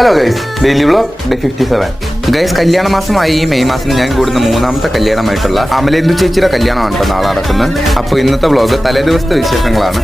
Hello guys, daily vlog day 57. Guys, കല്യാണ മാസമായി ഈ മെയ് മാസം ഞാൻ കൂടുന്ന മൂന്നാമത്തെ കല്യാണമായിട്ടുള്ള അമലേന്ദു ചേച്ചിയുടെ കല്യാണമാണ് കേട്ടോ നാളെ നടക്കുന്നത്. അപ്പോൾ ഇന്നത്തെ വ്ലോഗ് തലേ ദിവസത്തെ വിശേഷങ്ങളാണ്.